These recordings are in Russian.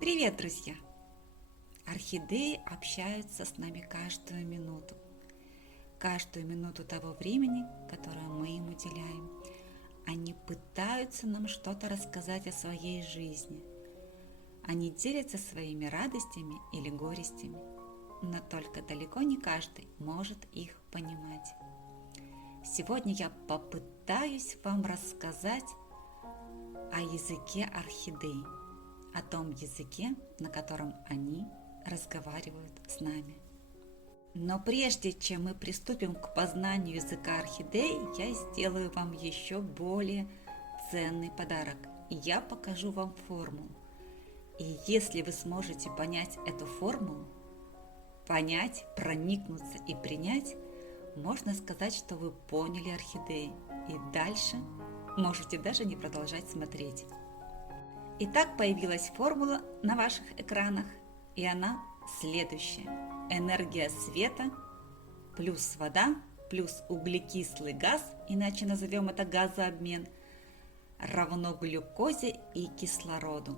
Привет, друзья! Орхидеи общаются с нами каждую минуту того времени, которое мы им уделяем. Они пытаются нам что-то рассказать о своей жизни. Они делятся своими радостями или горестями, но только далеко не каждый может их понимать. Сегодня я попытаюсь вам рассказать о языке орхидей, о том языке, на котором они разговаривают с нами. Но прежде чем мы приступим к познанию языка орхидей, я сделаю вам еще более ценный подарок. Я покажу вам формулу. И если вы сможете понять эту формулу, понять, проникнуться и принять, можно сказать, что вы поняли орхидеи. И дальше можете даже не продолжать смотреть. Итак, появилась формула на ваших экранах, и она следующая. Энергия света плюс вода плюс углекислый газ, иначе назовем это газообмен, равно глюкозе и кислороду.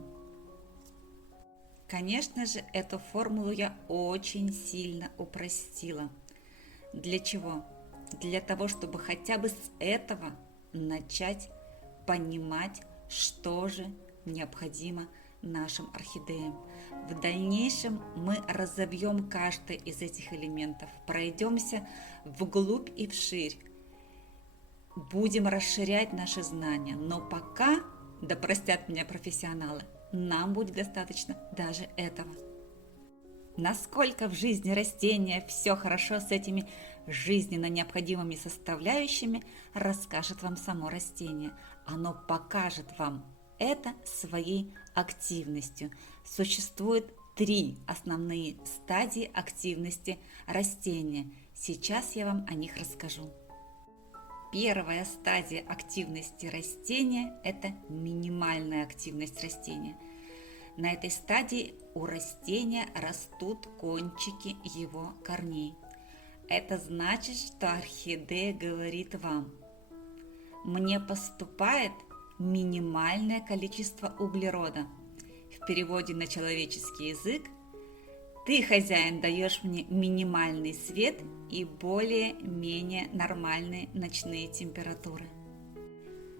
Конечно же, эту формулу я очень сильно упростила. Для чего? Для того, чтобы хотя бы с этого начать понимать, что же необходимо нашим орхидеям. В дальнейшем мы разовьем каждый из этих элементов, пройдемся вглубь и вширь, будем расширять наши знания, но пока, да простят меня профессионалы, нам будет достаточно даже этого. Насколько в жизни растения все хорошо с этими жизненно необходимыми составляющими, расскажет вам само растение. Оно покажет вам это своей активностью. Существует 3 основные стадии активности растения. Сейчас я вам о них расскажу. Первая стадия активности растения – это минимальная активность растения. На этой стадии у растения растут кончики его корней. Это значит, что орхидея говорит вам: мне поступает минимальное количество углерода. В переводе на человеческий язык: ты, хозяин, даешь мне минимальный свет и более-менее нормальные ночные температуры.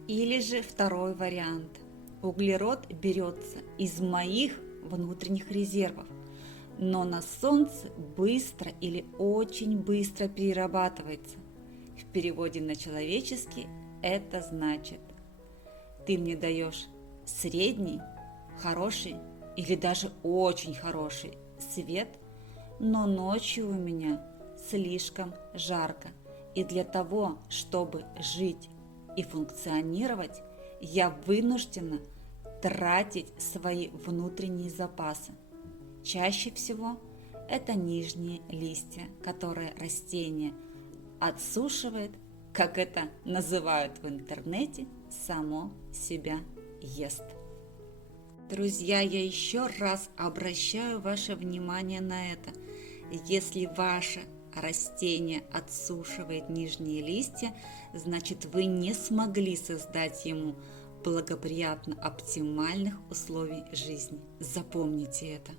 Или же второй вариант. Углерод берется из моих внутренних резервов, но на солнце быстро или очень быстро перерабатывается. В переводе на человеческий это значит: ты мне даешь средний, хороший или даже очень хороший свет, но ночью у меня слишком жарко, и для того, чтобы жить и функционировать, я вынуждена тратить свои внутренние запасы. Чаще всего это нижние листья, которые растение отсушивает, как это называют в интернете, само себя ест. Друзья, я еще раз обращаю ваше внимание на это. Если ваше растение отсушивает нижние листья, значит, вы не смогли создать ему благоприятно оптимальных условий жизни. Запомните это.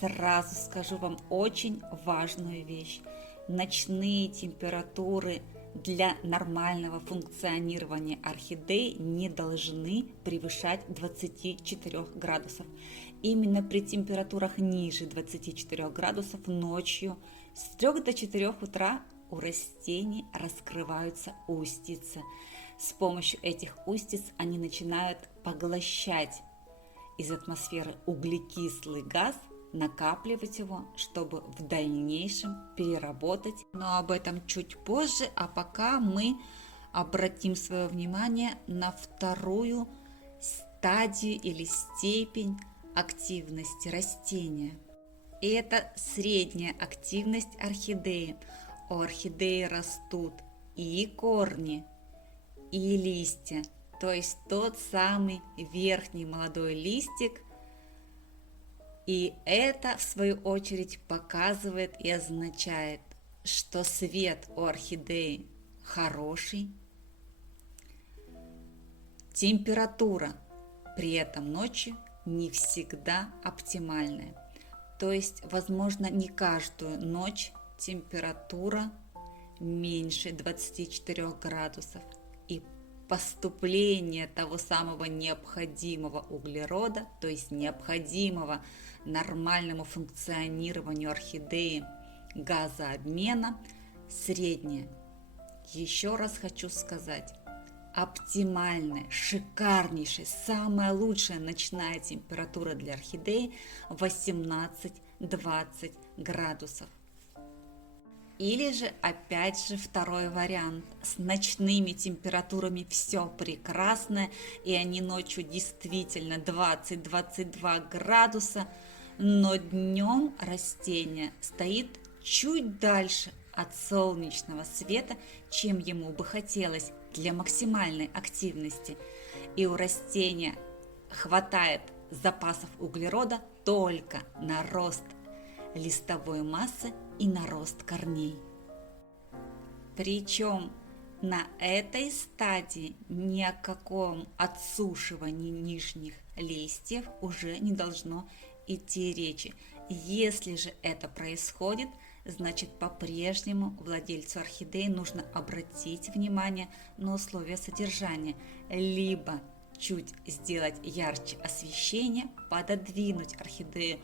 Сразу скажу вам очень важную вещь. Ночные температуры для нормального функционирования орхидей не должны превышать 24 градусов. Именно при температурах ниже 24 градусов ночью с 3 до 4 утра у растений раскрываются устицы. С помощью этих устиц они начинают поглощать из атмосферы углекислый газ, накапливать его, чтобы в дальнейшем переработать. Но об этом чуть позже, а пока мы обратим свое внимание на вторую стадию или степень активности растения. И это средняя активность орхидеи. У орхидеи растут и корни, и листья, то есть тот самый верхний молодой листик. И это, в свою очередь, показывает и означает, что свет у орхидеи хороший, температура при этом ночью не всегда оптимальное. То есть, возможно, не каждую ночь температура меньше 24 градусов. И поступление того самого необходимого углерода, то есть необходимого нормальному функционированию орхидеи газообмена, среднее. Еще раз хочу сказать, оптимальная, шикарнейшая, самая лучшая ночная температура для орхидеи 18-20 градусов. Или же, опять же, второй вариант. С ночными температурами все прекрасно, и они ночью действительно 20-22 градуса, но днем растение стоит чуть дальше от солнечного света, чем ему бы хотелось для максимальной активности. И у растения хватает запасов углерода только на рост листовой массы и на рост корней. Причем на этой стадии ни о каком отсушивании нижних листьев уже не должно идти речи. Если же это происходит, значит по-прежнему владельцу орхидеи нужно обратить внимание на условия содержания, либо чуть сделать ярче освещение, пододвинуть орхидею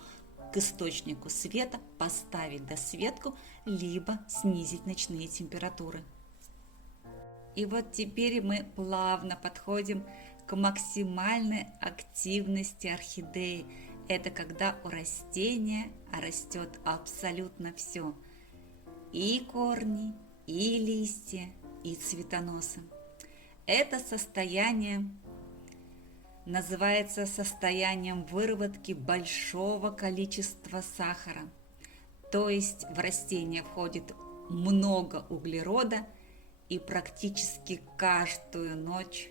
к источнику света, поставить досветку, либо снизить ночные температуры. И вот теперь мы плавно подходим к максимальной активности орхидеи. Это когда у растения растет абсолютно все. И корни, и листья, и цветоносы. Это состояние называется состоянием выработки большого количества сахара. То есть в растение входит много углерода, и практически каждую ночь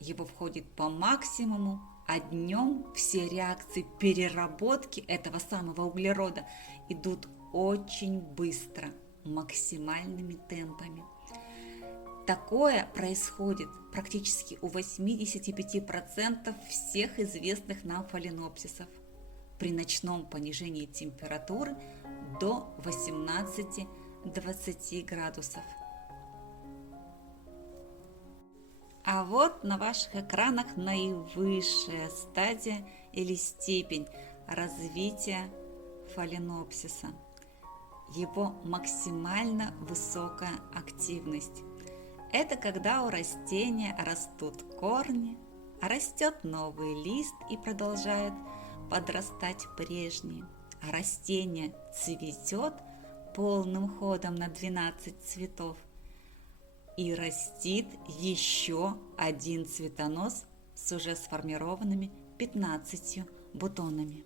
его входит по максимуму, а днем все реакции переработки этого самого углерода идут очень быстро, максимальными темпами. Такое происходит практически у 85% всех известных нам фаленопсисов при ночном понижении температуры до 18-20 градусов. А вот на ваших экранах наивысшая стадия или степень развития фаленопсиса. Его максимально высокая активность. Это когда у растения растут корни, растет новый лист и продолжают подрастать прежние, а растение цветет полным ходом на 12 цветов и растит еще один цветонос с уже сформированными 15 бутонами.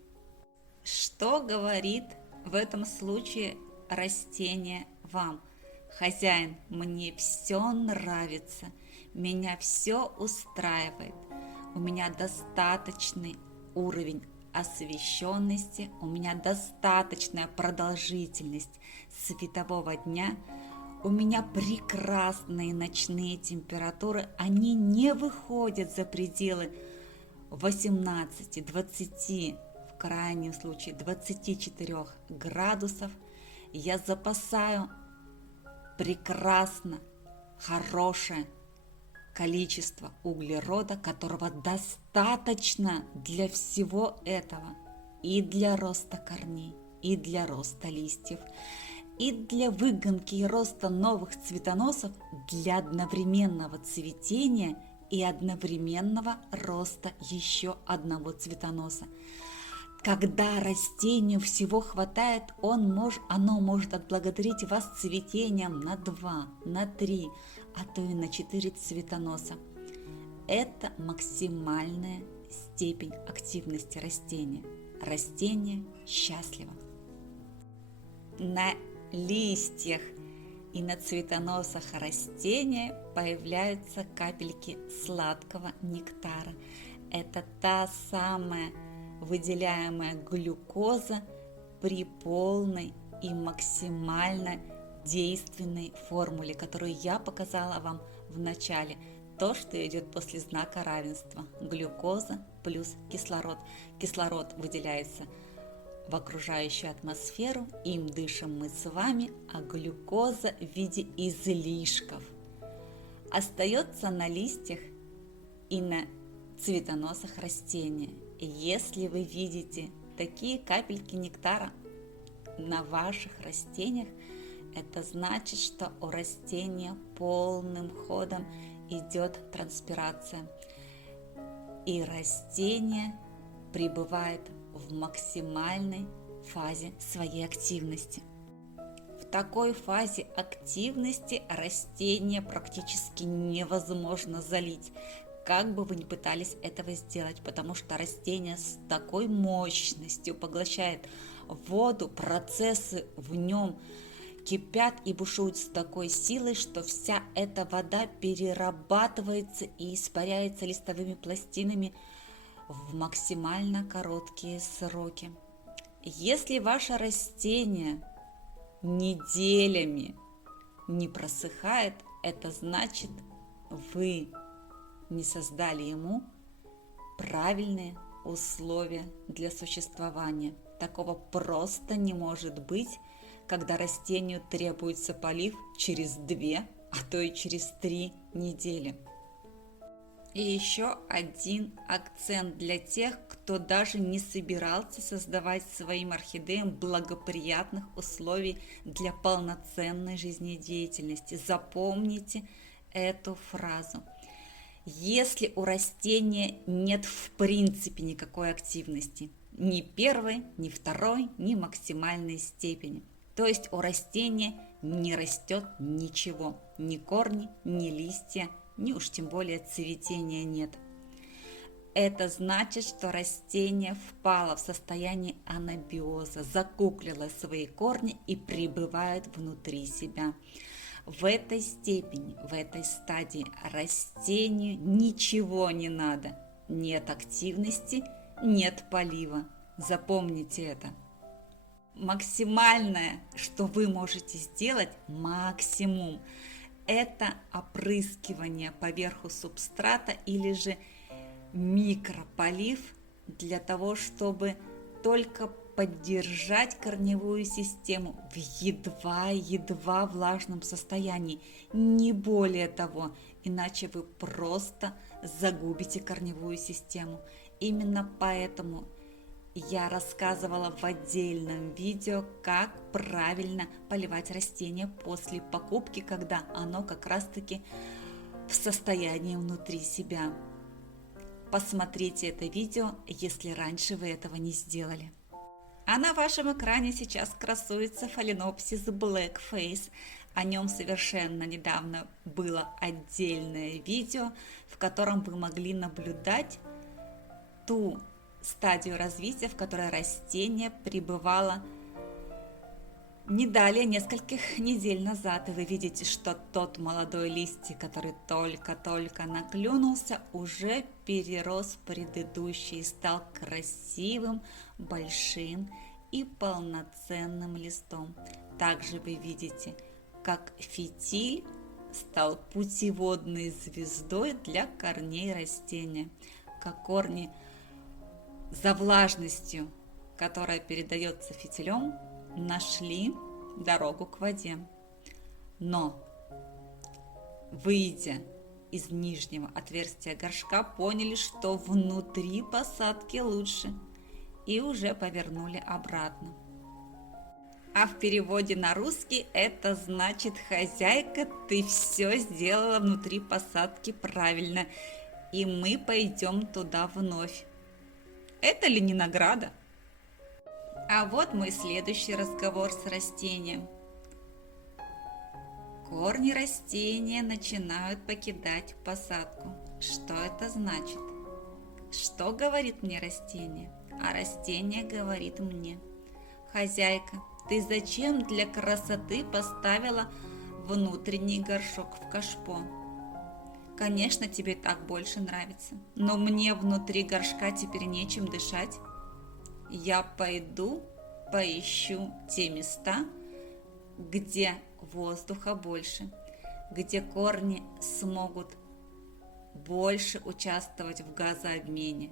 Что говорит в этом случае растение вам? Хозяин, мне все нравится, меня все устраивает, у меня достаточный уровень освещенности, у меня достаточная продолжительность светового дня, у меня прекрасные ночные температуры, они не выходят за пределы 18-20, в крайнем случае 24 градусов. Я запасаю прекрасно хорошее количество углерода, которого достаточно для всего этого, и для роста корней, и для роста листьев, и для выгонки и роста новых цветоносов, для одновременного цветения и одновременного роста еще одного цветоноса. Когда растению всего хватает, оно может отблагодарить вас цветением на 2, на 3, а то и на 4 цветоноса. Это максимальная степень активности растения. Растение счастливо. На листьях и на цветоносах растения появляются капельки сладкого нектара. Это та самая выделяемая глюкоза при полной и максимально действенной формуле, которую я показала вам в начале. то, что идет после знака равенства. Глюкоза плюс кислород. Кислород выделяется в окружающую атмосферу, им дышим мы с вами, а глюкоза в виде излишков остается на листьях и на цветоносах растения. Если вы видите такие капельки нектара на ваших растениях, это значит, что у растения полным ходом идет транспирация, и растение пребывает в максимальной фазе своей активности. В такой фазе активности растение практически невозможно залить, как бы вы ни пытались этого сделать, потому что растение с такой мощностью поглощает воду, процессы в нем кипят и бушуют с такой силой, что вся эта вода перерабатывается и испаряется листовыми пластинами в максимально короткие сроки. Если ваше растение неделями не просыхает, это значит, вы не создали ему правильные условия для существования. Такого просто не может быть, когда растению требуется полив через 2, а то и через 3 недели. И еще один акцент для тех, кто даже не собирался создавать своим орхидеям благоприятных условий для полноценной жизнедеятельности. Запомните эту фразу. Если у растения нет в принципе никакой активности, ни первой, ни второй, ни максимальной степени, то есть у растения не растет ничего, ни корни, ни листья, ни уж тем более цветения нет. Это значит, что растение впало в состояние анабиоза, закуклило свои корни и пребывает внутри себя. В этой степени, в этой стадии растению ничего не надо. Нет активности, нет полива. Запомните это. Максимальное, что вы можете сделать, максимум, это опрыскивание поверху субстрата или же микрополив для того, чтобы только поддержать корневую систему в едва влажном состоянии, не более того, иначе вы просто загубите корневую систему. Именно поэтому я рассказывала в отдельном видео, как правильно поливать растение после покупки, когда оно как раз-таки в состоянии внутри себя. Посмотрите это видео, если раньше вы этого не сделали. А на вашем экране сейчас красуется Phalaenopsis Blackface. О нем совершенно недавно было отдельное видео, в котором вы могли наблюдать ту стадию развития, в которой растение пребывало не далее нескольких недель назад. И вы видите, что тот молодой листик, который только-только наклюнулся, уже перерос предыдущий и стал красивым, большим и полноценным листом. Также вы видите, как фитиль стал путеводной звездой для корней растения, как корни за влажностью, которая передается фитилем, нашли дорогу к воде. Но, выйдя из нижнего отверстия горшка, поняли, что внутри посадки лучше, и уже повернули обратно. А в переводе на русский это значит: хозяйка, ты все сделала внутри посадки правильно, и мы пойдем туда вновь. Это ли не награда? А вот мой следующий разговор с растением. Корни растения начинают покидать посадку. Что это значит? Что говорит мне растение? А растение говорит мне: хозяйка, ты зачем для красоты поставила внутренний горшок в кашпо? Конечно, тебе так больше нравится, но мне внутри горшка теперь нечем дышать. Я пойду поищу те места, где воздуха больше, где корни смогут больше участвовать в газообмене,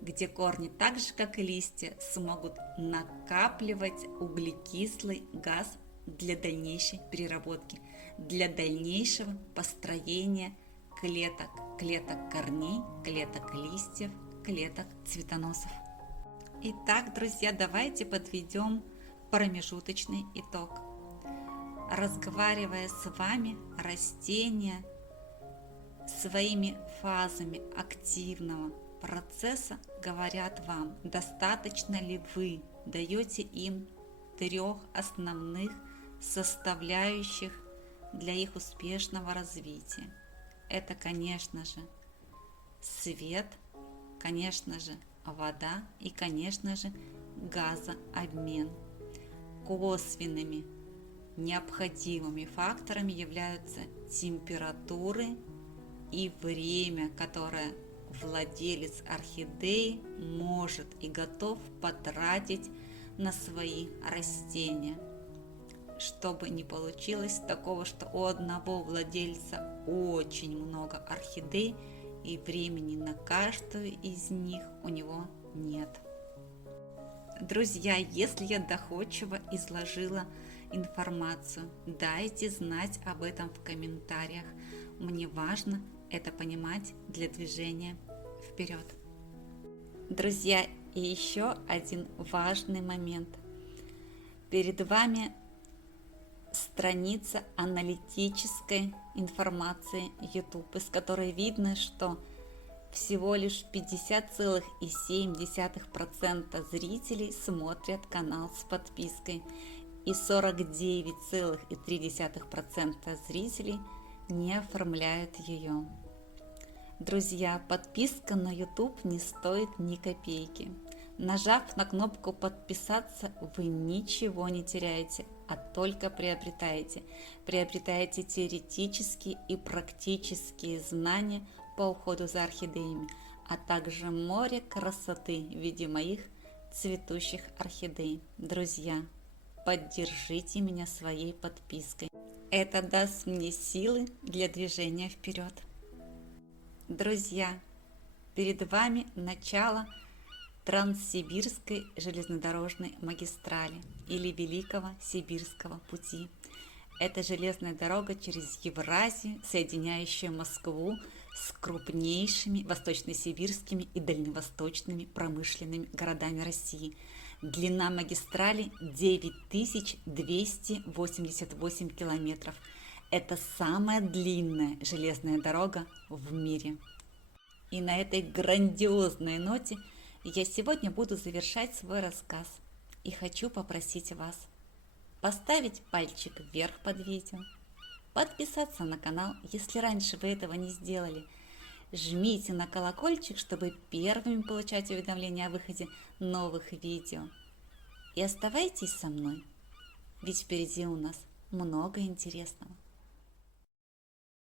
где корни, так же как и листья, смогут накапливать углекислый газ для дальнейшей переработки, для дальнейшего построения клеток, клеток корней, клеток листьев, клеток цветоносов. Итак, друзья, давайте подведем промежуточный итог. Разговаривая с вами, растения своими фазами активного процесса говорят вам, достаточно ли вы даете им 3 основных составляющих для их успешного развития. Это, конечно же, свет, конечно же, вода и, конечно же, газообмен. Косвенными необходимыми факторами являются температуры и время, которое владелец орхидеи может и готов потратить на свои растения, чтобы не получилось такого, что у одного владельца очень много орхидей и времени на каждую из них у него нет. Друзья, если я доходчиво изложила информацию, дайте знать об этом в комментариях. Мне важно это понимать для движения вперед. Друзья, и еще один важный момент. Перед вами страница аналитической информации YouTube, из которой видно, что всего лишь 50,7% зрителей смотрят канал с подпиской и 49,3% зрителей не оформляют ее. Друзья, подписка на YouTube не стоит ни копейки. Нажав на кнопку «Подписаться», вы ничего не теряете, а только приобретаете. Приобретаете теоретические и практические знания по уходу за орхидеями, а также море красоты в виде моих цветущих орхидей. Друзья, поддержите меня своей подпиской. Это даст мне силы для движения вперед. Друзья, перед вами начало Транссибирской железнодорожной магистрали или Великого Сибирского пути. Это железная дорога через Евразию, соединяющая Москву с крупнейшими восточно-сибирскими и дальневосточными промышленными городами России. Длина магистрали 9288 километров. Это самая длинная железная дорога в мире. И на этой грандиозной ноте я сегодня буду завершать свой рассказ. И хочу попросить вас поставить пальчик вверх под видео, подписаться на канал, если раньше вы этого не сделали. Жмите на колокольчик, чтобы первыми получать уведомления о выходе новых видео. И оставайтесь со мной, ведь впереди у нас много интересного.